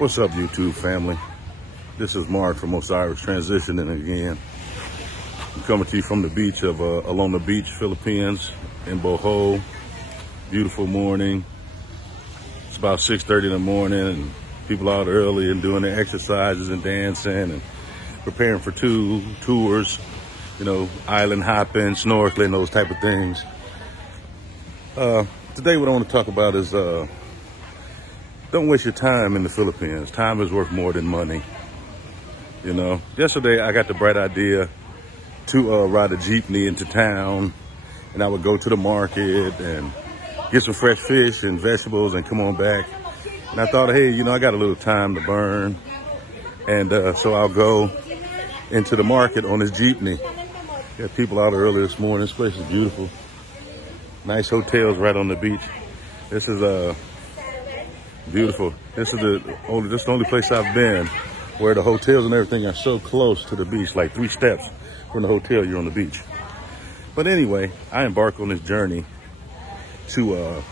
What's up, YouTube family? This is Mark from Osiris Transitioning again. I'm coming to you from the beach of along the beach, Philippines, in Bohol. Beautiful morning. It's about 6:30 in the morning, and people out early and doing their exercises and dancing and preparing for tours. You know, island hopping, snorkeling, those type of things. Today, what I want to talk about is don't waste your time in the Philippines. Time is worth more than money. You know, yesterday I got the bright idea to ride a jeepney into town, and I would go to the market and get some fresh fish and vegetables and come on back. And I thought, hey, you know, I got a little time to burn, and so I'll go into the market on this jeepney. Got people out early this morning. This place is beautiful. Nice hotels right on the beach. This is beautiful. This is the only place I've been where the hotels and everything are so close to the beach, like 3 steps from the hotel, you're on the beach. But anyway, I embarked on this journey to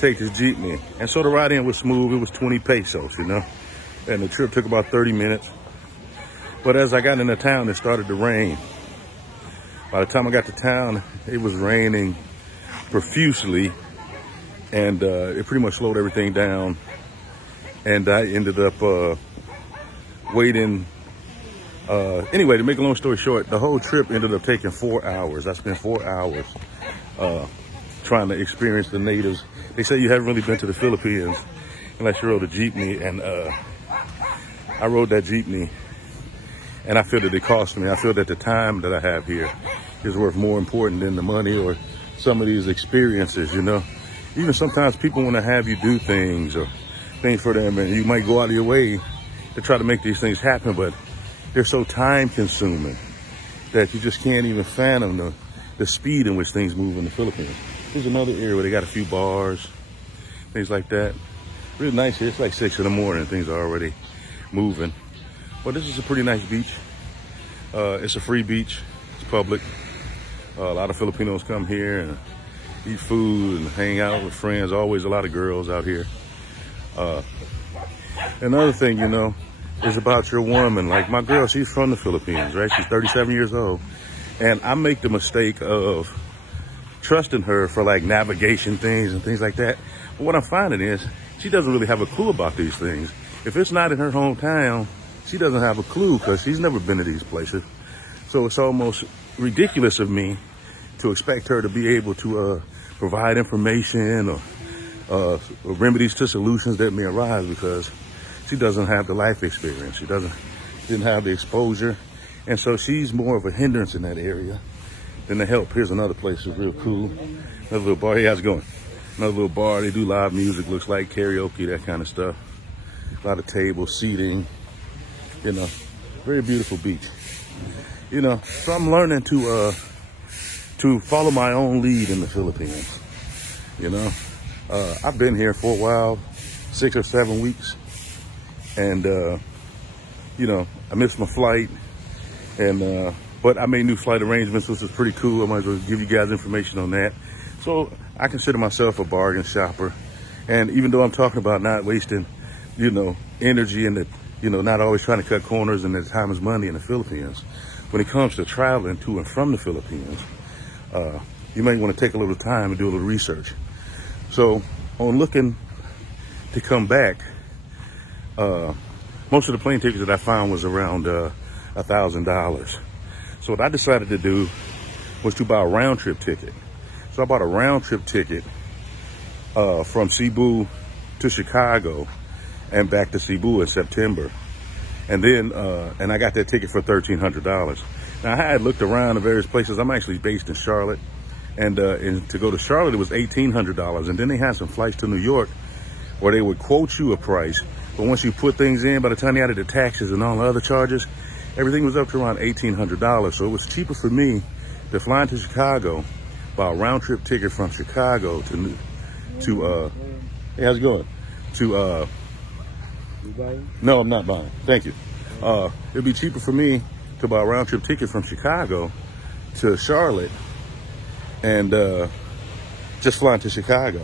take this jeepney. And so the ride in was smooth. It was 20 pesos, you know, and the trip took about 30 minutes. But as I got into town, it started to rain. By the time I got to town, it was raining profusely, and it pretty much slowed everything down. And I ended up waiting. Anyway, to make a long story short, the whole trip ended up taking 4 hours. I spent 4 hours trying to experience the natives. They say you haven't really been to the Philippines unless you rode a jeepney, and I rode that jeepney, and I feel that it cost me. I feel that the time that I have here is worth more important than the money or some of these experiences, you know. Even sometimes people want to have you do things or things for them, and you might go out of your way to try to make these things happen, but they're so time consuming that you just can't even fathom the speed in which things move in the Philippines. There's another area where they got a few bars, things like that. Really nice here. It's like 6 in the morning. Things are already moving. But this is a pretty nice beach. It's a free beach. It's public. A lot of Filipinos come here and eat food and hang out with friends. Always a lot of girls out here. Another thing, you know, is about your woman. Like my girl, she's from the Philippines, right? She's 37 years old. And I make the mistake of trusting her for like navigation things and things like that. But what I'm finding is she doesn't really have a clue about these things. If it's not in her hometown, she doesn't have a clue because she's never been to these places. So it's almost ridiculous of me to expect her to be able to provide information or remedies to solutions that may arise because she doesn't have the life experience. She didn't have the exposure. And so she's more of a hindrance in that area than a help. Here's another place that's real cool. Another little bar. Hey, how's it going? Another little bar. They do live music, looks like karaoke, that kind of stuff. A lot of tables, seating, you know, very beautiful beach. You know, so I'm learning to follow my own lead in the Philippines. You know, I've been here for a while, 6 or 7 weeks, and you know, I missed my flight, and but I made new flight arrangements, which is pretty cool. I might as well give you guys information on that. So I consider myself a bargain shopper, and even though I'm talking about not wasting, you know, energy and you know, not always trying to cut corners and that time is money in the Philippines, when it comes to traveling to and from the Philippines, you may want to take a little time and do a little research. So on looking to come back, most of the plane tickets that I found was around $1,000. So what I decided to do was to buy a round trip ticket. So I bought a round trip ticket from Cebu to Chicago and back to Cebu in September. And then, and I got that ticket for $1,300. Now I had looked around in various places. I'm actually based in Charlotte, and to go to Charlotte, it was $1,800. And then they had some flights to New York where they would quote you a price, but once you put things in, by the time they added the taxes and all the other charges, everything was up to around $1,800. So it was cheaper for me to fly into Chicago, buy a round trip ticket from Chicago to hey, how's it going? No, I'm not buying. Thank you. It'd be cheaper for me to buy a round trip ticket from Chicago to Charlotte and just fly to Chicago.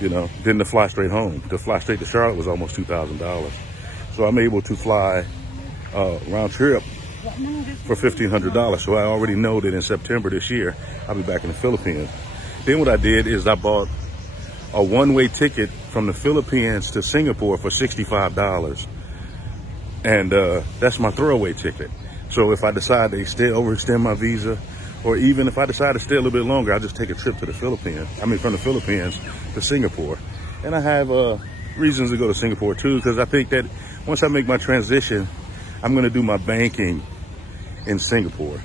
you know. Then to fly straight home, to fly straight to Charlotte was almost $2,000. So I'm able to fly round trip for $1,500. So I already know that in September this year, I'll be back in the Philippines. Then what I did is I bought a one-way ticket from the Philippines to Singapore for $65. And that's my throwaway ticket. So if I decide to overextend my visa, or even if I decide to stay a little bit longer, I'll just take a trip to the Philippines. I mean, from the Philippines to Singapore. And I have reasons to go to Singapore too, because I think that once I make my transition, I'm gonna do my banking in Singapore.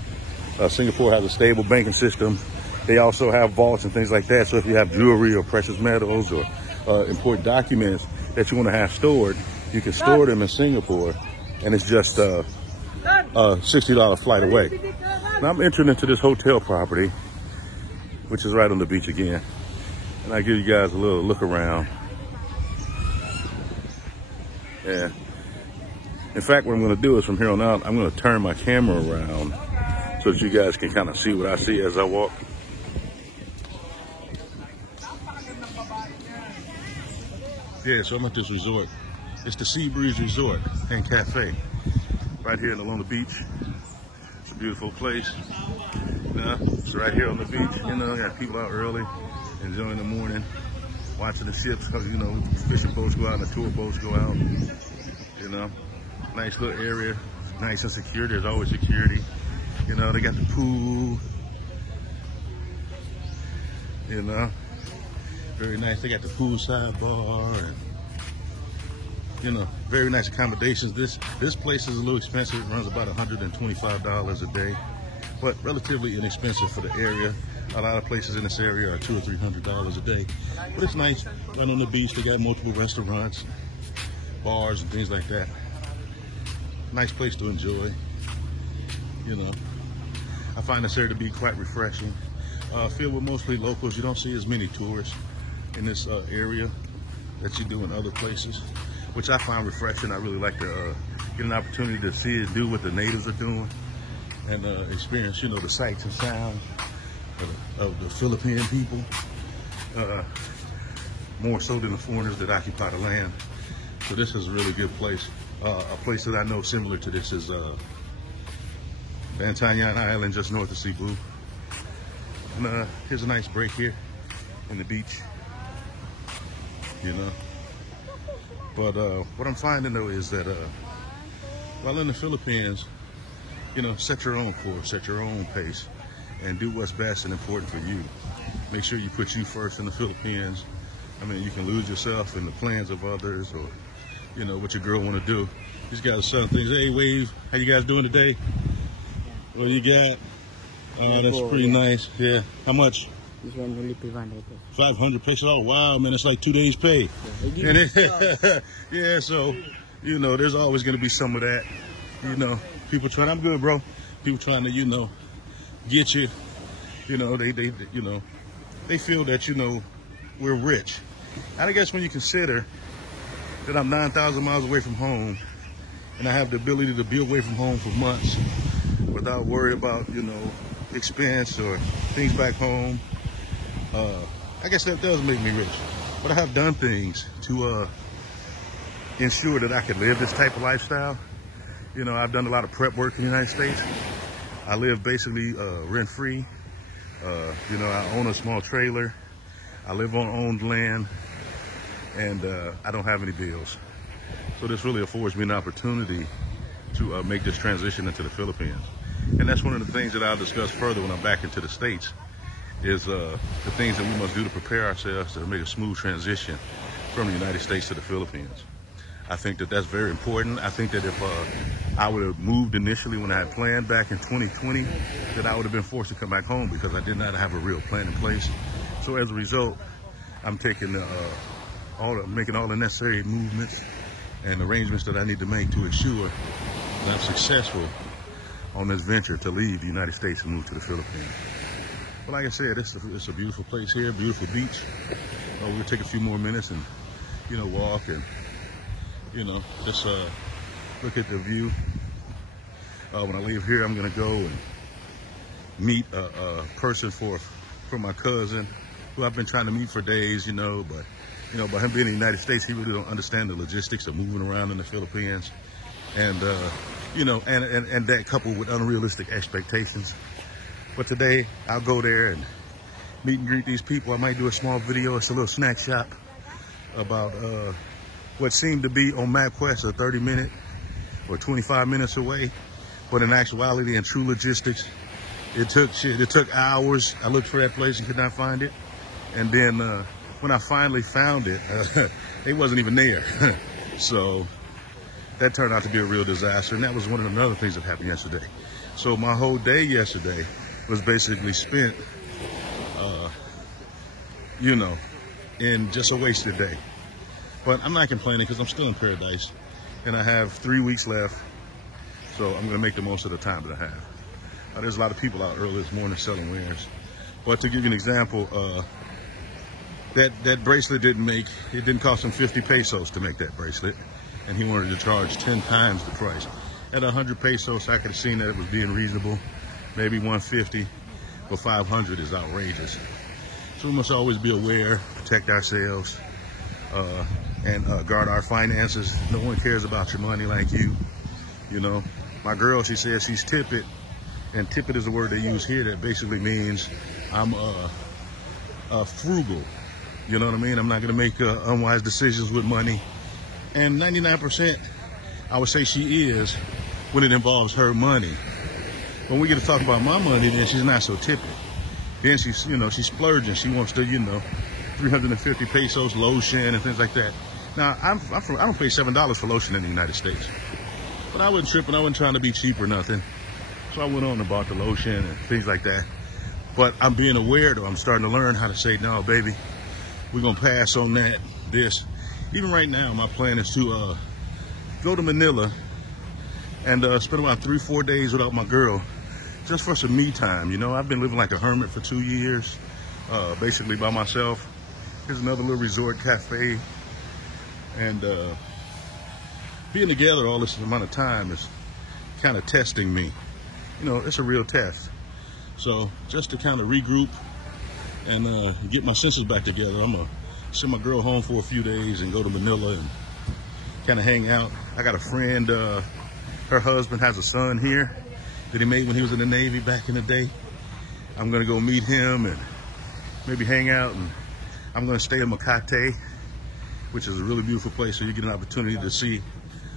Singapore has a stable banking system. They also have vaults and things like that. So if you have jewelry or precious metals or important documents that you wanna have stored, you can store them in Singapore, and it's just a $60 flight away. Now I'm entering into this hotel property, which is right on the beach again. And I give you guys a little look around. Yeah. In fact, what I'm gonna do is from here on out, I'm gonna turn my camera around so that you guys can kind of see what I see as I walk. Yeah, so I'm at this resort. It's the Sea Breeze Resort and Cafe right here along the beach. It's a beautiful place. It's right here on the beach. You know, got people out early, enjoying the morning, watching the ships. You know, fishing boats go out and the tour boats go out. You know, nice little area, nice and secure. There's always security. You know, they got the pool. You know, very nice. They got the poolside bar and, you know, very nice accommodations. This place is a little expensive. It runs about $125 a day, but relatively inexpensive for the area. A lot of places in this area are $200 or $300 a day, but it's nice. Right on the beach, they got multiple restaurants, bars, and things like that. Nice place to enjoy. You know, I find this area to be quite refreshing. Filled with mostly locals. You don't see as many tourists in this area that you do in other places, which I find refreshing. I really like to get an opportunity to see and do what the natives are doing and experience, you know, the sights and sounds of the Philippine people, more so than the foreigners that occupy the land. So this is a really good place. A place that I know similar to this is Bantayan Island, just north of Cebu. And here's a nice break here in the beach, you know. But what I'm finding though is that while in the Philippines, you know, set your own course, set your own pace, and do what's best and important for you. Make sure you put you first in the Philippines. I mean, you can lose yourself in the plans of others, or, you know, what your girl want to do. These guys are selling things. Hey, Wave, how you guys doing today? What you got? Oh, that's pretty nice. Yeah. How much? This one only 500. 500 pesos. Oh, wow, man, it's like 2 days' pay. Yeah, yeah, so, you know, there's always going to be some of that. You know, people trying, I'm good, bro. People trying to, you know, get you. You know, you know, they feel that, you know, we're rich. And I guess when you consider that I'm 9,000 miles away from home, and I have the ability to be away from home for months without worry about, you know, expense or things back home, I guess that does make me rich. But I have done things to ensure that I can live this type of lifestyle. You know, I've done a lot of prep work in the United States. I live basically rent-free. You know, I own a small trailer. I live on owned land, and I don't have any bills. So this really affords me an opportunity to make this transition into the Philippines. And that's one of the things that I'll discuss further when I'm back into the States, is the things that we must do to prepare ourselves to make a smooth transition from the United States to the Philippines. I think that that's very important. I think that if I would have moved initially when I had planned back in 2020, that I would have been forced to come back home because I did not have a real plan in place. So as a result, I'm taking making all the necessary movements and arrangements that I need to make to ensure that I'm successful on this venture to leave the United States and move to the Philippines. But like I said, it's a beautiful place here, beautiful beach. We'll take a few more minutes and, you know, walk and, you know, just look at the view. When I leave here, I'm gonna go and meet a person for my cousin, who I've been trying to meet for days, you know, but You know, by him being in the United States, he really don't understand the logistics of moving around in the Philippines. And, you know, and that coupled with unrealistic expectations. But today, I'll go there and meet and greet these people. I might do a small video. It's a little snack shop about what seemed to be on MapQuest a 30-minute or 25 minutes away. But in actuality and true logistics, it took hours. I looked for that place and could not find it. And then when I finally found it, it wasn't even there. So that turned out to be a real disaster. And that was one of the other things that happened yesterday. So my whole day yesterday was basically spent, you know, in just a wasted day. But I'm not complaining because I'm still in paradise. And I have 3 weeks left. So I'm going to make the most of the time that I have. There's a lot of people out early this morning selling wares. But to give you an example, that bracelet didn't cost him 50 pesos to make that bracelet. And he wanted to charge 10 times the price. At 100 pesos, I could have seen that it was being reasonable. Maybe 150, but 500 is outrageous. So we must always be aware, protect ourselves, and guard our finances. No one cares about your money like you. You know, my girl, she says she's tippet, and tippet is a word they use here that basically means I'm frugal. You know what I mean? I'm not going to make unwise decisions with money. And 99%, I would say she is when it involves her money. When we get to talk about my money, then she's not so tippet. Then she's, you know, she's splurging. She wants to, you know, 350 pesos lotion and things like that. Now, I don't pay $7 for lotion in the United States. But I wasn't tripping. I wasn't trying to be cheap or nothing. So I went on and bought the lotion and things like that. But I'm being aware, though. I'm starting to learn how to say, no, baby, we're going to pass on that, this. Even right now, my plan is to go to Manila and spend about 3-4 days without my girl, just for some me time. You know, I've been living like a hermit for 2 years, basically by myself. Here's another little resort cafe. And being together all this amount of time is kind of testing me. You know, it's a real test. So just to kind of regroup and get my senses back together, I'm going to send my girl home for a few days and go to Manila and kind of hang out. I got a friend, her husband has a son here that he made when he was in the Navy back in the day. I'm going to go meet him and maybe hang out, and I'm going to stay in Makati, which is a really beautiful place, so you get an opportunity to see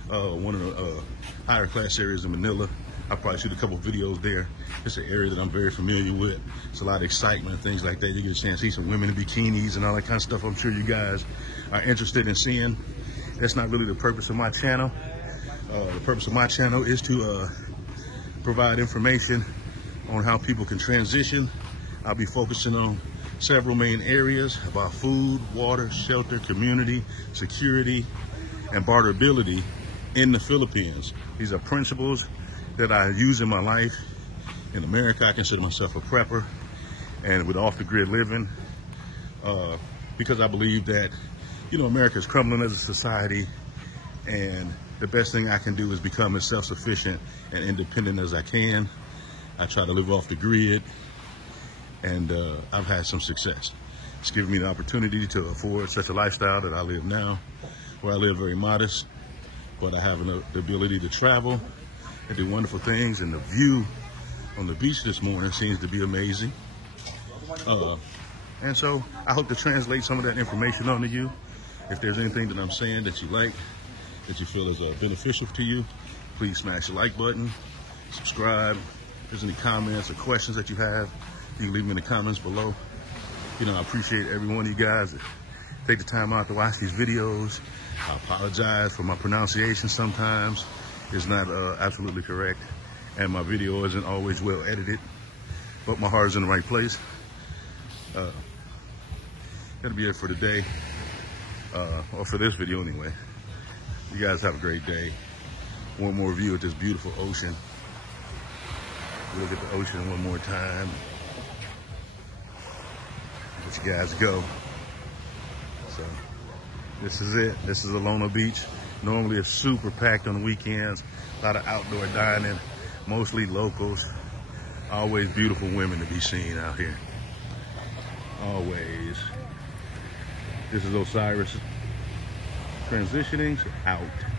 one of the higher class areas in Manila. I'll probably shoot a couple videos there. It's an area that I'm very familiar with. It's a lot of excitement, things like that. You get a chance to see some women in bikinis and all that kind of stuff I'm sure you guys are interested in seeing. That's not really the purpose of my channel. The purpose of my channel is to provide information on how people can transition. I'll be focusing on several main areas about food, water, shelter, community, security, and barterability in the Philippines. These are principles that I use in my life. In America, I consider myself a prepper, and with off-the-grid living, because I believe that, you know, America is crumbling as a society, and the best thing I can do is become as self-sufficient and independent as I can. I try to live off the grid, and I've had some success. It's given me the opportunity to afford such a lifestyle that I live now, where I live very modest, but I have the ability to travel and do wonderful things, and the view on the beach this morning seems to be amazing. And so I hope to translate some of that information onto you. If there's anything that I'm saying that you like, that you feel is beneficial to you, please smash the like button, subscribe. If there's any comments or questions that you have, you can leave them in the comments below. You know, I appreciate every one of you guys that take the time out to watch these videos. I apologize for my pronunciation sometimes. It's not absolutely correct, and my video isn't always well edited, but my heart is in the right place. That'll be it for today, or for this video anyway. You guys have a great day. One more view at this beautiful ocean. Look at the ocean one more time. Let you guys go. So this is it. This is Alona Beach. Normally it's super packed on the weekends. A lot of outdoor dining, mostly locals. Always beautiful women to be seen out here. Always. This is Osiris transitioning out.